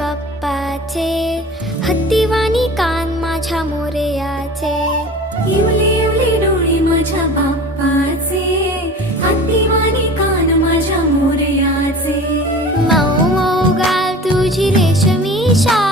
बाप्पाचे, हत्तीवाणी कान माझ्या मोरयाचे. इवले इवले डोळे माझ्या बाप्पाचे, हत्तीवाणी कान माझ्या मोरयाचे. मऊ मऊ गाल तुझी रेशमी शाल,